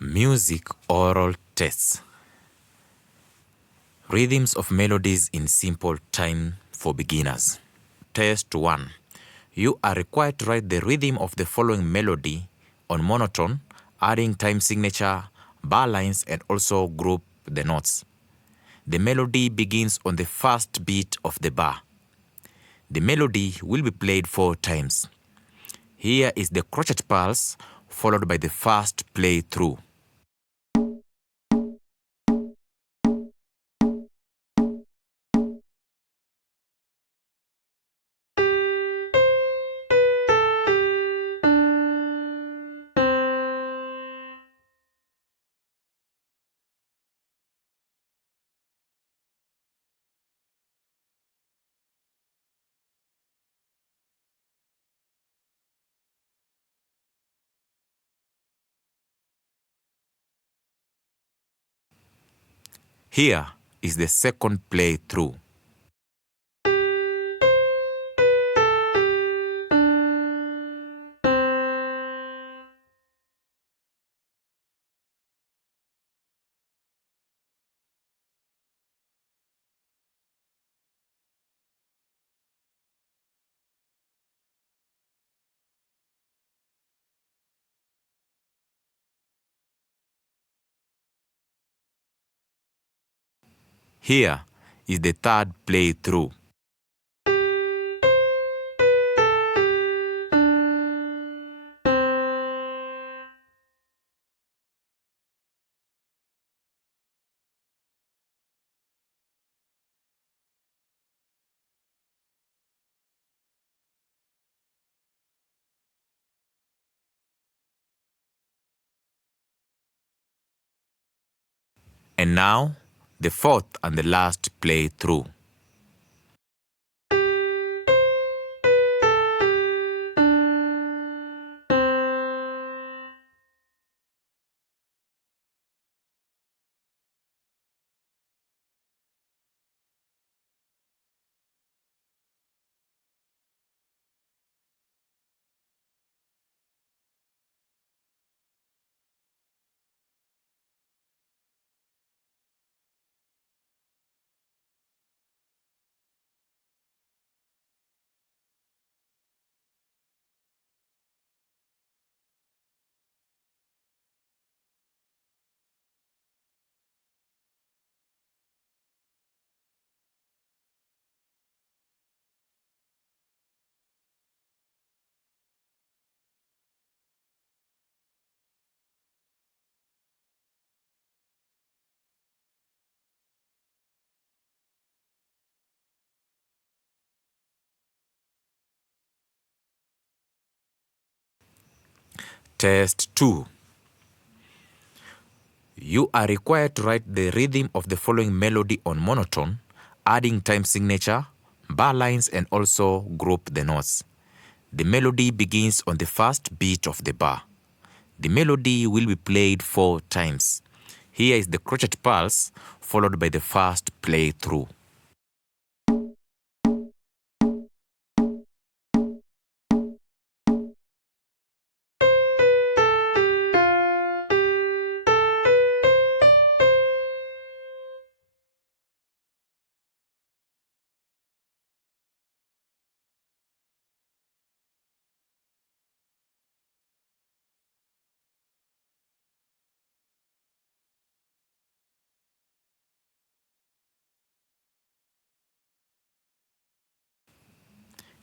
Music oral tests. Rhythms of melodies in simple time for beginners. Test 1. You are required to write the rhythm of the following melody on monotone, adding time signature, bar lines, and also group the notes. The melody begins on the first beat of the bar. The melody will be played 4 times. Here is the crochet pulse followed by the first play through. Here is the second play through. Here is the third play through. And now, the fourth and the last play through. Test 2. You are required to write the rhythm of the following melody on monotone, adding time signature, bar lines, and also group the notes. The melody begins on the first beat of the bar. The melody will be played 4 times. Here is the crochet pulse followed by the first play through.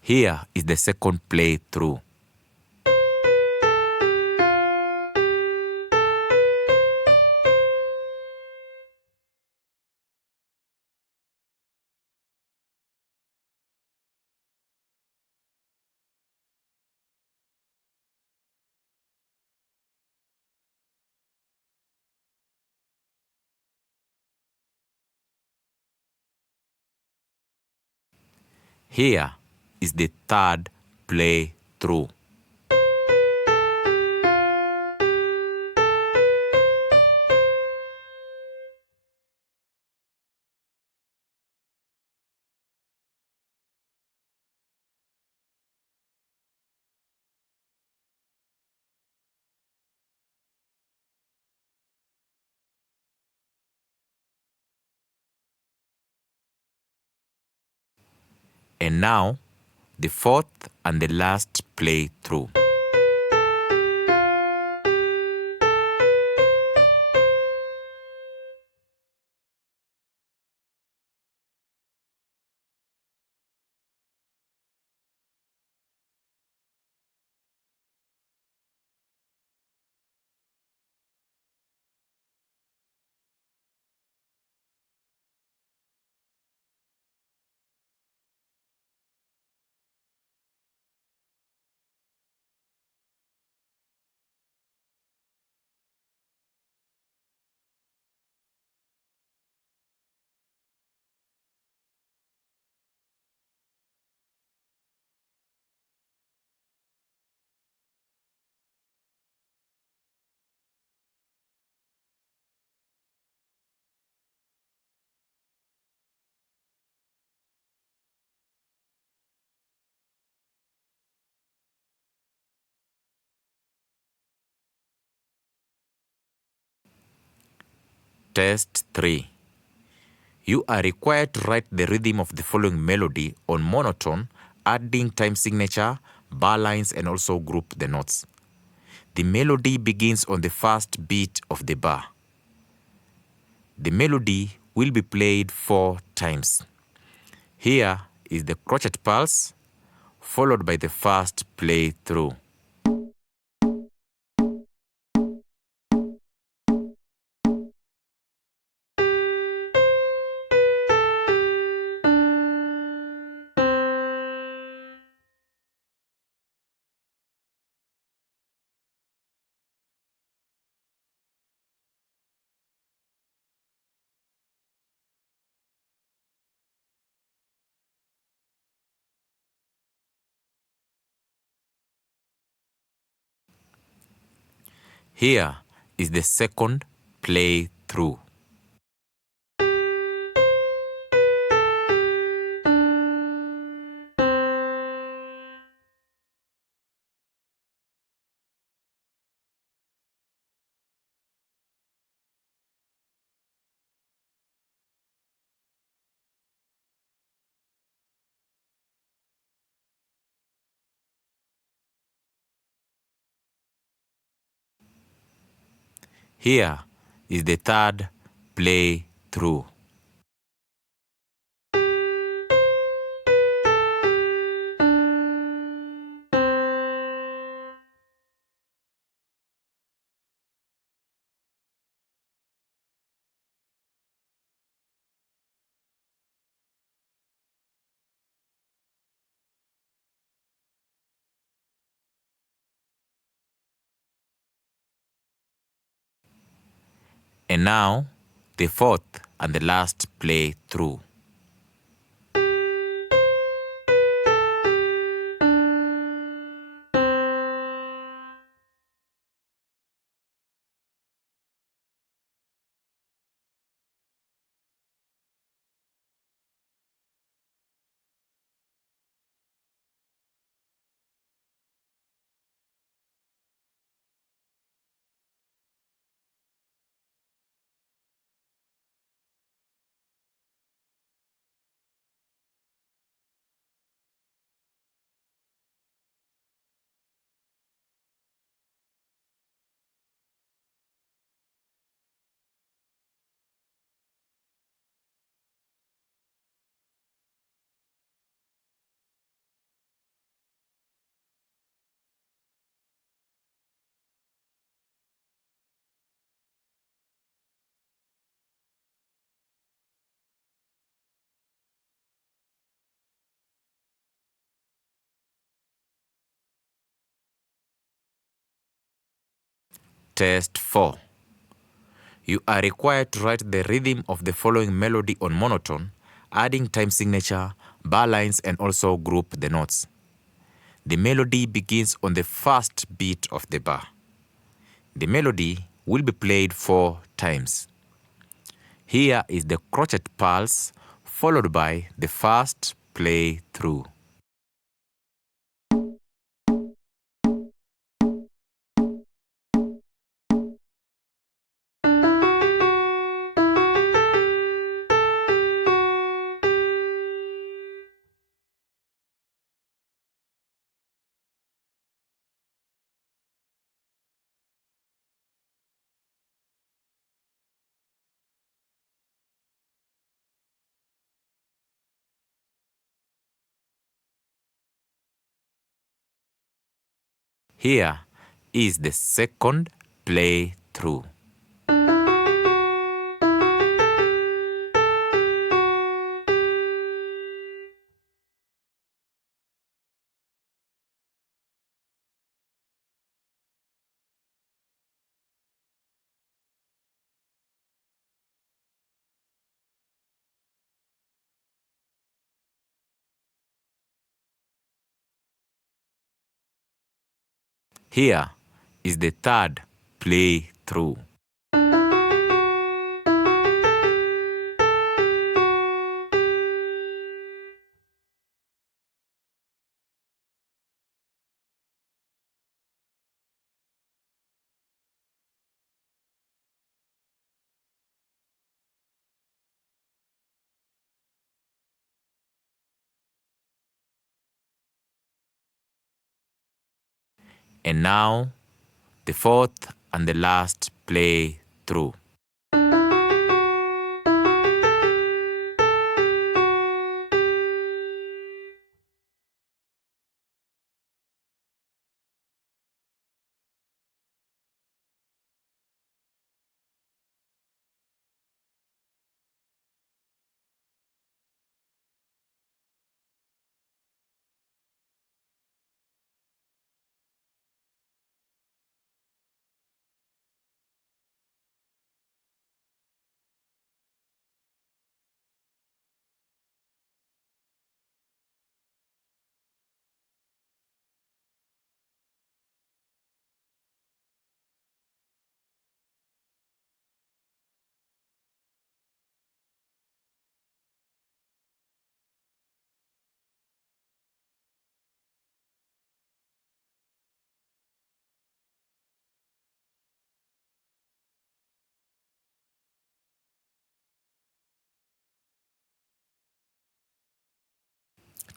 Here is the second play through. Here is the third play through. And now, the fourth and the last playthrough. Test 3. You are required to write the rhythm of the following melody on monotone, adding time signature, bar lines, and also group the notes. The melody begins on the first beat of the bar. The melody will be played 4 times. Here is the crochet pulse, followed by the first playthrough. Here is the second playthrough. Here is the third playthrough. And now, the fourth and the last playthrough. Test 4. You are required to write the rhythm of the following melody on monotone, adding time signature, bar lines, and also group the notes. The melody begins on the first beat of the bar. The melody will be played 4 times. Here is the crochet pulse, followed by the first playthrough. Here is the second playthrough. Here is the third playthrough. And now, the fourth and the last playthrough.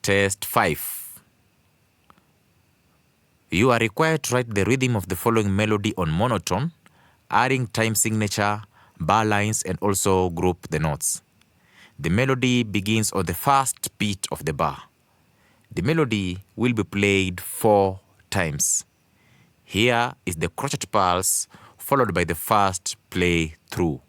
Test 5. You are required to write the rhythm of the following melody on monotone, adding time signature, bar lines, and also group the notes. The melody begins on the first beat of the bar. The melody will be played 4 times. Here is the crotchet pulse followed by the first play through.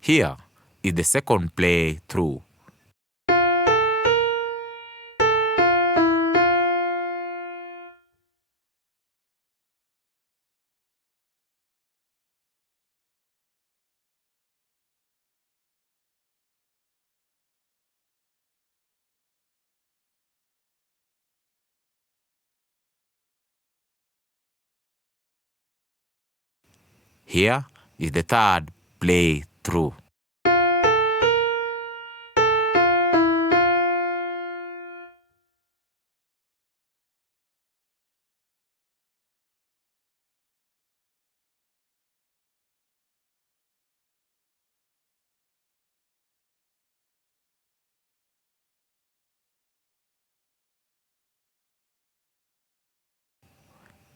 Here is the second play through. Here is the third play through.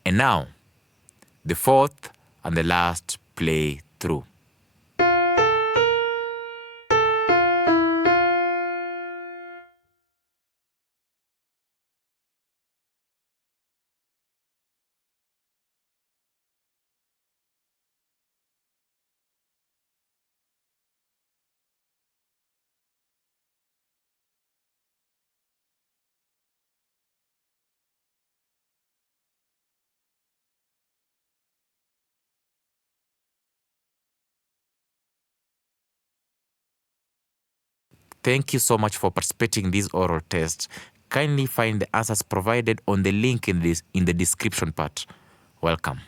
And now, the fourth and the last play through. Thank you so much for participating in this oral test. Kindly find the answers provided on the link in the description part. Welcome.